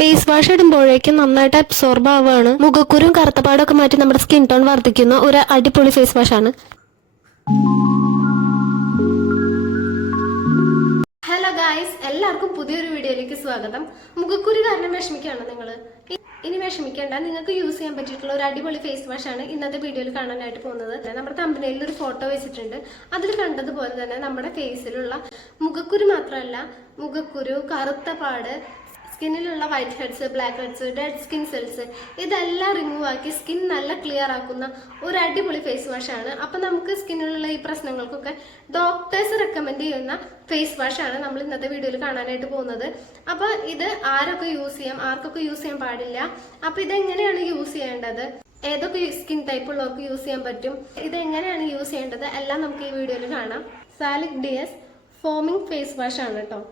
Face wash ഇടുമ്പോഴേക്കും നന്നായിട്ട് absorb ആവുകയാണ്. മുഖക്കുരും കറുത്തപ്പാടൊക്കെ മാറ്റി നമ്മുടെ സ്കിൻ ടോൺ വർദ്ധിക്കുന്ന ഒരു അടിപൊളി ഫേസ് വാഷ് ആണ്. ഹലോ ഗായ്സ്, എല്ലാവർക്കും പുതിയൊരു വീഡിയോയിലേക്ക് സ്വാഗതം. മുഖക്കുരു കാരണം വിഷമിക്കുകയാണ് നിങ്ങൾ? ഇനി വിഷമിക്കേണ്ട, നിങ്ങൾക്ക് യൂസ് ചെയ്യാൻ പറ്റിയിട്ടുള്ള ഒരു അടിപൊളി ഫേസ് വാഷ് ആണ് ഇന്നത്തെ വീഡിയോയിൽ കാണാനായിട്ട് പോകുന്നത്. നമ്മുടെ തമ്പനയിൽ ഒരു ഫോട്ടോ വെച്ചിട്ടുണ്ട്. അതിൽ കണ്ടതുപോലെ തന്നെ നമ്മുടെ ഫേസിലുള്ള മുഖക്കുരു മാത്രമല്ല, മുഖക്കുരു, കറുത്ത പാട്, സ്കിന്നിലുള്ള white heads, black heads, dead skin cells ഇതെല്ലാം റിമൂവ് ആക്കി സ്കിൻ നല്ല ക്ലിയർ ആക്കുന്ന ഒരു അടിപൊളി ഫേസ് വാഷ് ആണ്. അപ്പൊ നമുക്ക് സ്കിന്നിലുള്ള ഈ പ്രശ്നങ്ങൾക്കൊക്കെ ഡോക്ടേഴ്സ് റെക്കമെൻഡ് ചെയ്യുന്ന ഫേസ് വാഷ് ആണ് നമ്മൾ ഇന്നത്തെ വീഡിയോയിൽ കാണാനായിട്ട് പോകുന്നത്. അപ്പൊ ഇത് ആരൊക്കെ യൂസ് ചെയ്യാം, ആർക്കൊക്കെ യൂസ് ചെയ്യാൻ പാടില്ല, അപ്പൊ ഇതെങ്ങനെയാണ് യൂസ് ചെയ്യേണ്ടത്, ഏതൊക്കെ സ്കിൻ ടൈപ്പ് ഉള്ളവർക്ക് യൂസ് ചെയ്യാൻ പറ്റും, ഇതെങ്ങനെയാണ് യൂസ് ചെയ്യേണ്ടത് എല്ലാം നമുക്ക് ഈ വീഡിയോയിൽ കാണാം. സാലിക് DS ഫോമിംഗ് ഫേസ് വാഷ് ആണ് കേട്ടോ.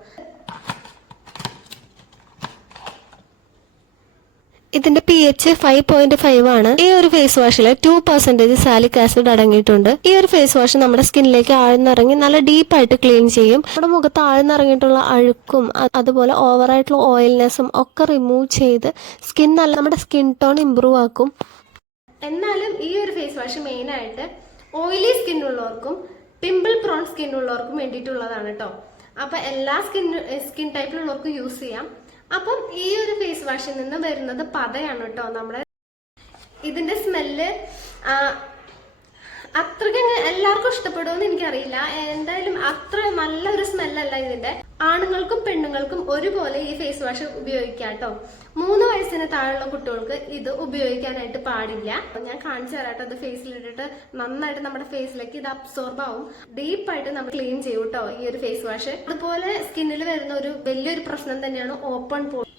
ഇതിന്റെ pH 5.5 ആണ്. ഈ ഒരു ഫേസ് വാഷിൽ 2% സാലിക് ആസിഡ് അടങ്ങിയിട്ടുണ്ട്. ഈ ഒരു ഫേസ് വാഷ് നമ്മുടെ സ്കിന്നിലേക്ക് ആഴ്ന്നിറങ്ങി നല്ല ഡീപ്പായിട്ട് ക്ലീൻ ചെയ്യും. നമ്മുടെ മുഖത്ത് ആഴ്ന്നിറങ്ങിയിട്ടുള്ള അഴുക്കും അതുപോലെ ഓവറായിട്ടുള്ള ഓയിൽനെസ്സും ഒക്കെ റിമൂവ് ചെയ്ത് സ്കിൻ നല്ല നമ്മുടെ സ്കിൻ ടോൺ ഇമ്പ്രൂവ് ആക്കും. എന്നാലും ഈ ഒരു ഫേസ് വാഷ് മെയിൻ ആയിട്ട് ഓയിലി സ്കിൻ ഉള്ളവർക്കും പിമ്പിൾ പ്രോൺ സ്കിൻ ഉള്ളവർക്കും വേണ്ടിയിട്ടുള്ളതാണ് കേട്ടോ. അപ്പൊ എല്ലാ സ്കിൻ ടൈപ്പിലുള്ളവർക്കും യൂസ് ചെയ്യാം. അപ്പം ഈ ഒരു ഫേസ് വാഷിൽ നിന്ന് വരുന്നത് പതയാണ് കേട്ടോ. നമ്മുടെ ഇതിന്റെ സ്മെല്ല് അത്രയ്ക്ക് എല്ലാവർക്കും ഇഷ്ടപ്പെടുമെന്ന് എനിക്കറിയില്ല. എന്തായാലും അത്ര നല്ലൊരു സ്മെല്ലല്ല ഇതിന്റെ. ആണുങ്ങൾക്കും പെണ്ണുങ്ങൾക്കും ഒരുപോലെ ഈ ഫേസ് വാഷ് ഉപയോഗിക്കാം കേട്ടോ. 3 വയസ്സിന് താഴെയുള്ള കുട്ടികൾക്ക് ഇത് ഉപയോഗിക്കാനായിട്ട് പാടില്ല. ഞാൻ കാണിച്ചു തരാട്ടോ. അത് ഫേസിലിട്ടിട്ട് നന്നായിട്ട് നമ്മുടെ ഫേസിലേക്ക് ഇത് അബ്സോർബ് ആവും. ഡീപ്പായിട്ട് നമ്മൾ ക്ലീൻ ചെയ്യും കേട്ടോ ഈ ഒരു ഫേസ് വാഷ്. അതുപോലെ സ്കിന്നിൽ വരുന്ന ഒരു വലിയൊരു പ്രശ്നം തന്നെയാണ്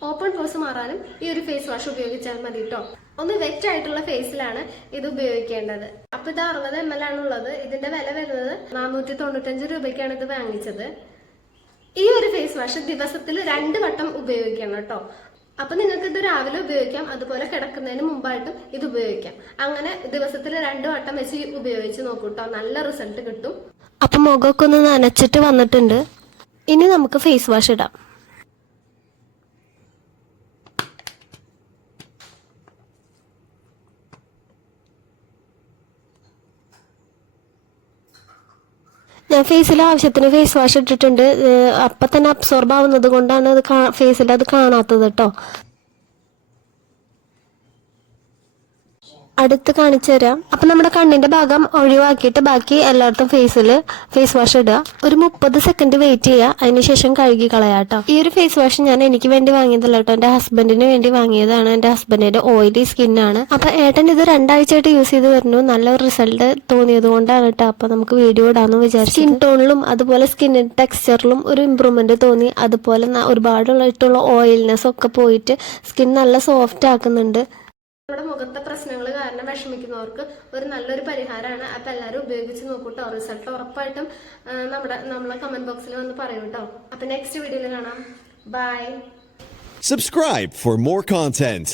ഓപ്പൺ പോർസ് മാറാനും ഈ ഒരു ഫേസ് വാഷ് ഉപയോഗിച്ചാൽ മതി കേട്ടോ. ഒന്ന് വെറ്റ് ആയിട്ടുള്ള ഫേസിലാണ് ഇത് ഉപയോഗിക്കേണ്ടത്. അപ്പൊ ഇത് 60 ml ആണുള്ളത്. ഇതിന്റെ വില വരുന്നത് 495 രൂപയ്ക്കാണ് ഇത് വാങ്ങിച്ചത്. ഈ ഒരു ഫേസ് വാഷ് ദിവസത്തിൽ 2 വട്ടം ഉപയോഗിക്കണം കേട്ടോ. അപ്പൊ നിങ്ങൾക്ക് ഇത് രാവിലെ ഉപയോഗിക്കാം, അതുപോലെ കിടക്കുന്നതിന് മുമ്പായിട്ടും ഇത് ഉപയോഗിക്കാം. അങ്ങനെ ദിവസത്തിൽ 2 വട്ടം വെച്ച് ഉപയോഗിച്ച് നോക്കൂ കേട്ടോ. നല്ല റിസൾട്ട് കിട്ടും. അപ്പൊ മുഖമൊക്കെ ഒന്ന് നനച്ചിട്ട് വന്നിട്ടുണ്ട്. ഇനി നമുക്ക് ഫേസ് വാഷ് ഇടാം. ഞാൻ ഫേസിൽ ആവശ്യത്തിന് ഫേസ് വാഷ് ഇട്ടിട്ടുണ്ട്. അപ്പം തന്നെ അബ്സോർബ് ആവുന്നത് കൊണ്ടാണ് അത് ഫേസിൽ അത് കാണാത്തത് കേട്ടോ. അടുത്ത് കാണിച്ചു തരാം. അപ്പൊ നമ്മുടെ കണ്ണിന്റെ ഭാഗം ഒഴിവാക്കിയിട്ട് ബാക്കി എല്ലായിടത്തും ഫേസ് വാഷ് ഇടുക. ഒരു 30 സെക്കൻഡ് വെയിറ്റ് ചെയ്യുക. അതിനുശേഷം കഴുകി കളയാട്ടോ. ഈ ഒരു ഫേസ് വാഷ് ഞാൻ എനിക്ക് വേണ്ടി വാങ്ങിയതല്ല കേട്ടോ, എന്റെ ഹസ്ബൻഡിന് വേണ്ടി വാങ്ങിയതാണ്. എന്റെ ഹസ്ബൻഡിന്റെ ഓയിലി സ്കിന്നാണ്. അപ്പൊ ഏട്ടൻ ഇത് 2 ആഴ്ചയായിട്ട് യൂസ് ചെയ്ത് വരുന്നു. നല്ല റിസൾട്ട് തോന്നിയത് കൊണ്ടാണ് കേട്ടോ അപ്പൊ നമുക്ക് വീഡിയോ ഇടാന്ന് വിചാരിച്ചു. സ്കിൻ ടോണിലും അതുപോലെ സ്കിന്നിന്റെ ടെക്സ്ചറിലും ഒരു ഇമ്പ്രൂവ്മെന്റ് തോന്നി. അതുപോലെ ഒരുപാടുള്ള ഓയിൽനെസ് ഒക്കെ പോയിട്ട് സ്കിൻ നല്ല സോഫ്റ്റ് ആക്കുന്നുണ്ട്. നമ്മുടെ മുഖത്തെ പ്രശ്നങ്ങൾ കാരണം വിഷമിക്കുന്നവർക്ക് ഒരു നല്ലൊരു പരിഹാരമാണ്. അപ്പൊ എല്ലാവരും ഉപയോഗിച്ച് നോക്കൂട്ടോ. റിസൾട്ട് ഉറപ്പായിട്ടും നമ്മളെ കമന്റ് ബോക്സിൽ വന്ന് പറയൂ കേട്ടോ. അപ്പൊ നെക്സ്റ്റ് വീഡിയോയിൽ കാണാം. By. Subscribe for more content.